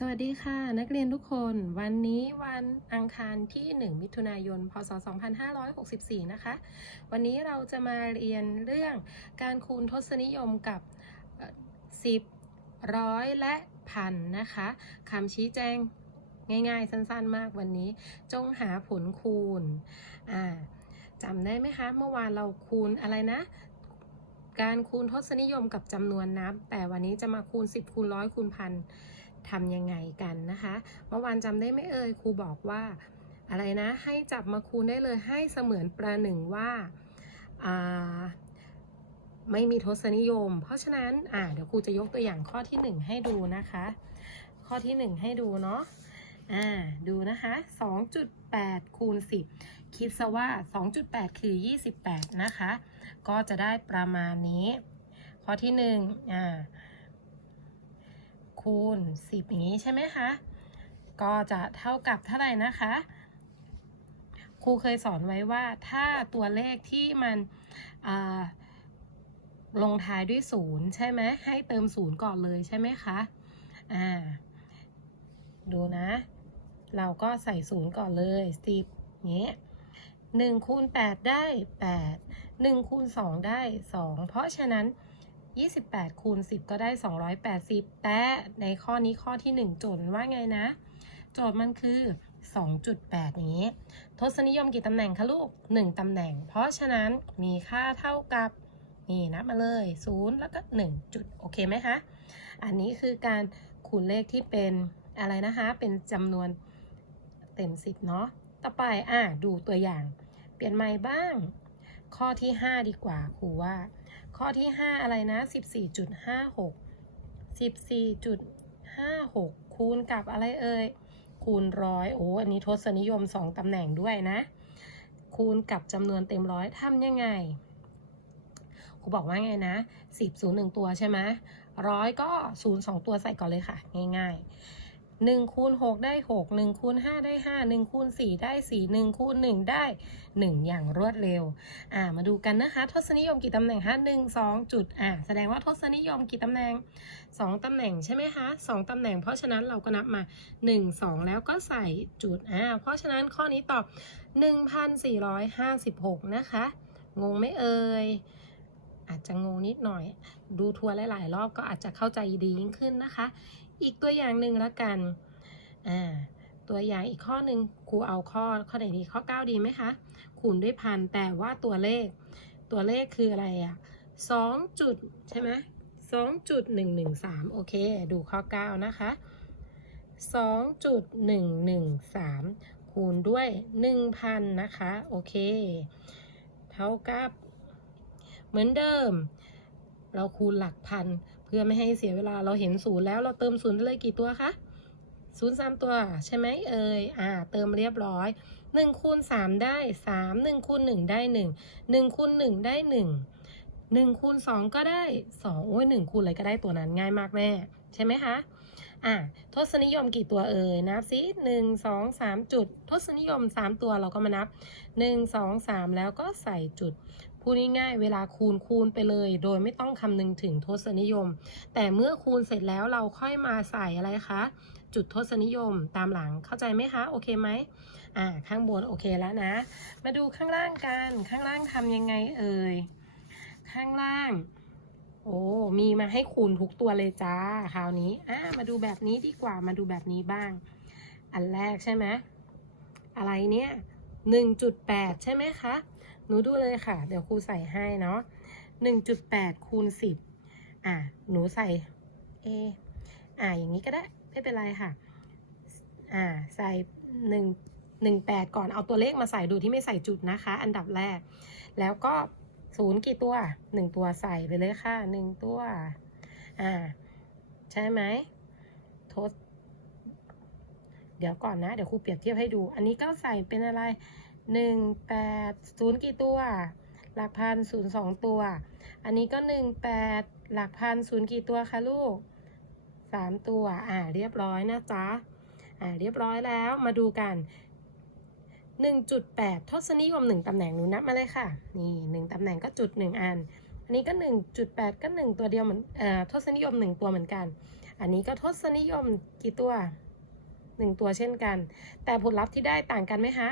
สวัสดีค่ะ นักเรียนทุกคนวันนี้วันอังคารที่ 1 มิถุนายน พศ 2564 นะคะ วันนี้เราจะมาเรียนเรื่องการคูณทศนิยมกับ 10 ร้อยและพันนะคะคำชี้แจงง่ายๆ สั้นๆมากวันนี้ จงหาผลคูณจำได้ไหมคะ เมื่อวานเราคูณอะไรนะการคูณทศนิยมกับจำนวนนับ แต่วันนี้จะมาคูณ 10 คูณร้อยคูณพัน ทำยังไงกันนะคะเมื่อวานจำได้ไหมเอ่ยครูบอกว่าอะไรนะให้จับมาคูณได้เลยให้เสมือนประหนึ่งว่าอ่าไม่มีทศนิยม เพราะฉะนั้นอ่าเดี๋ยวครูจะยกตัวอย่างข้อที่ 1 ให้ดูนะคะ ข้อที่ 1 ให้ดูเนาะอ่าดูนะคะ 2.8 คูณ 10 คิดซะว่า 2.8 คือ 28 นะคะ ก็จะได้ประมาณนี้ ข้อที่1อ่า คูณ 10 อย่างนี้ใช่ไหมคะ ก็จะเท่ากับเท่าไหร่นะคะ ครูเคยสอนไว้ว่าถ้าตัวเลขที่มันลงท้ายด้วยศูนย์ใช่ไหมให้เติมศูนย์ก่อนเลยใช่ไหมคะ อ่า ดูนะ เราก็ใส่ศูนย์ก่อนเลยสิบนี้หนึ่งคูณแปดได้แปดหนึ่งคูณสองได้สองเพราะฉะนั้น 28คูณ10 ก็ได้ 280 แต่ในข้อนี้ข้อที่ 1 โจทย์มันว่าไงนะ โจทย์มันคือ 2.8 อย่างนี้ ทศนิยมกี่ตำแหน่งคะลูก 1 ตำแหน่ง เพราะฉะนั้นมีค่าเท่ากับนี่นับมาเลย 0 แล้วก็ 1 จุด โอเคไหมคะ อันนี้คือการคูณเลขที่เป็นอะไรนะคะ เป็นจำนวนเต็ม 10 เนาะ ต่อไปอะดูตัวอย่าง เปลี่ยนใหม่บ้าง ข้อที่ 5 ดีกว่าครูว่า ข้อที่ 5 อะไรนะ 14.56 14.56 คูณกับอะไรเอ่ย คูณร้อยโอ้อันนี้ทศนิยม 2ตำแหน่งด้วยนะ คูณกับจำนวนเต็มร้อยทำยังไงครูบอกว่าไงนะ 10 0 1 ตัวใช่ไหมร้อยก็ 0 2 ตัวใส่ก่อนเลยค่ะ ง่ายๆ 1คูณ6ได้ 6 1คูณ5ได้ 5 1คูณ4ได้ 4 1คูณ1ได้ 1 อย่างรวดเร็ว อ่า มาดูกันนะคะ ทศนิยมกี่ตำแหน่งคะหนึ่งสองจุด อ่า แสดงว่าทศนิยมกี่ตำแหน่งสองตำแหน่งใช่ไหมคะสองตำแหน่ง เพราะฉะนั้นเราก็นับมาหนึ่งสองแล้วก็ใส่จุด อ่า เพราะฉะนั้นข้อนี้ตอบหนึ่งพันสี่ร้อยห้าสิบหกนะคะ งงไหม่เอ่ยอาจจะงงนิดหน่อย ดูทัวร์หลาย ๆ รอบก็อาจจะเข้าใจดียิ่งขึ้นนะคะ อีกตัวอย่างหนึ่งละกันอ่าตัวอย่างอีกข้อหนึ่งครูเอาข้อข้อไหนดีข้อ 9 ดีไหมคะ คูณด้วยพันแต่ว่าตัวเลข ตัวเลขคืออะไรอะสองจุดใช่ไหมสองจุดหนึ่งหนึ่งสามโอเค ดูข้อ 9 นะคะสองจุดหนึ่งหนึ่งสามคูณด้วยหนึ่งพันนะคะ โอเค เท่ากับ เหมือนเดิม เราคูณหลักพัน เพื่อไม่ให้เสียเวลาเราเห็นศูนย์แล้วเราเติมศูนย์ได้เลยกี่ตัวคะศูนย์สามตัวใช่ไหมเอ่ยอ่าเติมเรียบร้อยหนึ่งคูณสามได้สามหนึ่งคูณหนึ่งได้หนึ่งหนึ่งคูณหนึ่งได้หนึ่งหนึ่งคูณสองก็ได้สองโอ้ยหนึ่งคูณอะไรก็ได้ตัวนั้นง่ายมากแม่ใช่ไหมคะอ่าทศนิยมกี่ตัวเอ่ยนับสิหนึ่งสองสามจุด ทศนิยมสามตัวเราก็มานับหนึ่งสองสามแล้วก็ใส่จุด พูดง่ายๆ เวลาคูณคูณไปเลย โดยไม่ต้องคำนึงถึงทศนิยม แต่เมื่อคูณเสร็จแล้วเราค่อยมาใส่อะไรคะ จุดทศนิยมตามหลังเข้าใจไหมคะ โอเคไหมอ่าข้างบนโอเคแล้วนะ มาดูข้างล่างกัน ข้างล่างทำยังไงเอ่ย ข้างล่าง โอ้ มีมาให้คูณทุกตัวเลยจ้า คราวนี้อ่ามาดูแบบนี้ดีกว่า มาดูแบบนี้บ้าง อันแรกใช่ไหมอะไรเนี่ยหนึ่งจุดแปดใช่ไหมคะ หนูดูเลยค่ะ เดี๋ยวครูใส่ให้เนาะหนึ่งจุดแปดคูณสิบอะ หนูใส่เออ่าอย่างนี้ก็ได้ ไม่เป็นไรค่ะ อ่า ใส่หนึ่งหนึ่งแปดก่อน เอาตัวเลขมาใส่ดูที่ไม่ใส่จุดนะคะ อันดับแรก แล้วก็ศูนย์กี่ตัวหนึ่งตัวใส่ไปเลยค่ะหนึ่งตัว อ่า ใช่ไหมทด เดี๋ยวก่อนนะ เดี๋ยวครูเปรียบเทียบให้ดู อันนี้ก็ใส่เป็นอะไร หนึ่งแปดศูนย์กี่ตัว หลักพันศูนย์สองตัว อันนี้ก็หนึ่งแปดหลักพันศูนย์กี่ตัวคะลูกสามตัว อ่าเรียบร้อยนะจ๊ะ อ่าเรียบร้อยแล้วมาดูกัน1.8ทศนิยม1ตำแหน่งหนูนับมาเลยค่ะ นี่1ตำแหน่งก็จุด1อัน อันนี้ก็1.8ก็1ตัวเดียวเหมือนเอ่อทศนิยม1ตัวเหมือนกัน อันนี้ก็ทศนิยมกี่ตัวหนึ่งตัวเช่นกัน แต่ผลลัพธ์ที่ได้ต่างกันไหมคะ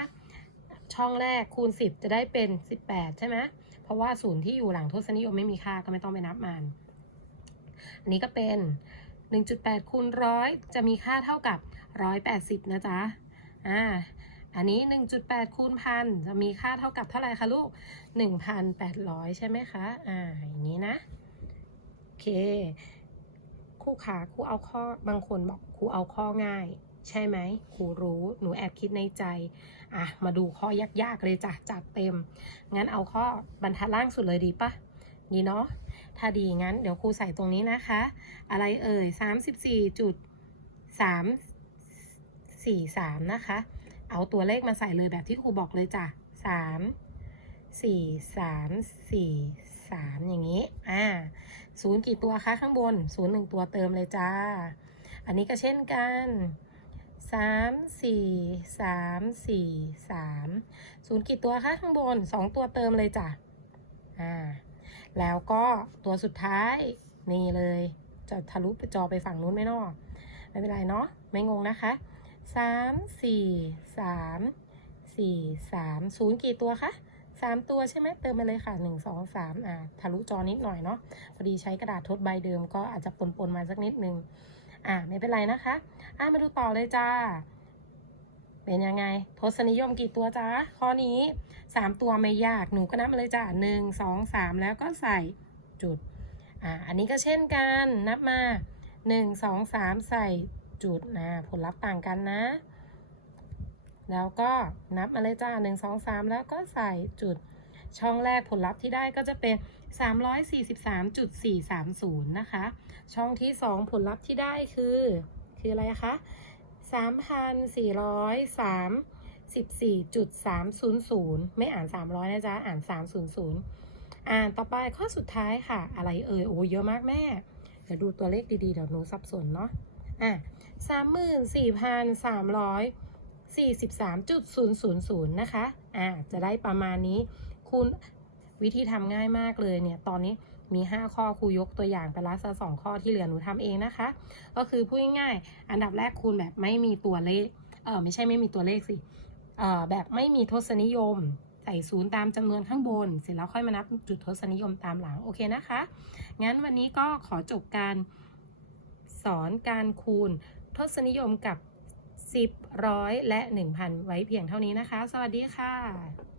ช่องแรกคูณ 10 จะได้เป็น 18 ใช่ไหมเพราะว่าศูนย์ที่อยู่หลังทศนิยมไม่มีค่าก็ไม่ต้องไปนับมัน อันนี้ก็เป็น 1.8คูณร้อยจะมีค่าเท่ากับ 180 นะจ๊ะ อ่า อันนี้ 1.8คูณพันจะมีค่าเท่ากับเท่าไหร่คะลูก 1,800 ใช่ไหมคะ อ่า อย่างนี้นะ โอเคครูขาครูเอาข้อบางคนบอกครูเอาข้อง่าย ใช่ไหมครูรู้ หนูแอบคิดในใจ อะ มาดูข้อยากๆเลยจ้ะ จัดเต็ม งั้นเอาข้อบรรทัดล่างสุดเลยดีปะดีเนาะ ถ้าดีงั้น เดี๋ยวครูใส่ตรงนี้นะคะ อะไรเอ่ยสามสิบสี่จุดสามสี่สามนะคะ เอาตัวเลขมาใส่เลยแบบที่ครูบอกเลยจ้ะสามสี่สามสี่สามอย่างนี้ อ่าศูนย์กี่ตัวคะข้างบนศูนย์หนึ่งตัวเติมเลยจ้า อันนี้ก็เช่นกัน สามสี่สามสี่สามศูนย์กี่ตัวคะข้างบนสองตัวเติมเลยจ้ะอ่าแล้วก็ตัวสุดท้ายนี่เลย จะทะลุจอไปฝั่งนู้นไหมเนาะไม่เป็นไรเนาะไม่งงนะคะสามสี่สามสี่สามศูนย์กี่ตัวคะสามตัวใช่ไหมเติมไปเลยค่ะหนึ่งสองสามอ่าทะลุจอนิดหน่อยเนาะพอดีใช้กระดาษทดใบเดิมก็อาจจะปนๆมาสักนิดนึง อ่าไม่เป็นไรนะคะอ่ามาดูต่อเลยจ้า เป็นยังไง ทศนิยมกี่ตัวจ้าข้อนี้สามตัวไม่ยากหนูก็นับมาเลยจ้าหนึ่งสองสามแล้วก็ใส่จุดอ่าอันนี้ก็เช่นกันนับมาหนึ่งสองสามใส่จุดนะผลลัพธ์ต่างกันนะ แล้วก็นับมาเลยจ้าหนึ่งสองสามแล้วก็ใส่จุด ช่องแรกผลลัพธ์ที่ได้ก็จะเป็น 343.430 นะคะ ช่องที่ 2 ผลลัพธ์ที่ได้คือ คืออะไรคะ3,434.300 ไม่อ่าน 300 นะจ๊ะ อ่าน 300 อ่านต่อไปข้อสุดท้ายค่ะ อะไรเอ่ย โอ้เยอะมากแม่ เดี๋ยวดูตัวเลขดีๆ เดี๋ยวหนูสับสนเนาะ อะ34,343.000นะคะ อ่าจะได้ประมาณนี้ คุณวิธีทำง่ายมากเลยเนี่ย ตอนนี้มี 5 ข้อครูยกตัวอย่างไปละสักสองข้อที่เหลือหนูทำเองนะคะ ก็คือพูดง่ายๆอันดับแรกคูณแบบไม่มีตัวเลข เออไม่ใช่ไม่มีตัวเลขสิเออแบบไม่มีทศนิยมใส่ศูนย์ตามจำนวนข้างบน เสร็จแล้วค่อยมานับจุดทศนิยมตามหลัง โอเคนะคะ งั้นวันนี้ก็ขอจบการสอนการคูณทศนิยมกับ 10 ร้อยและ 1,000 ไว้เพียงเท่านี้นะคะ สวัสดีค่ะ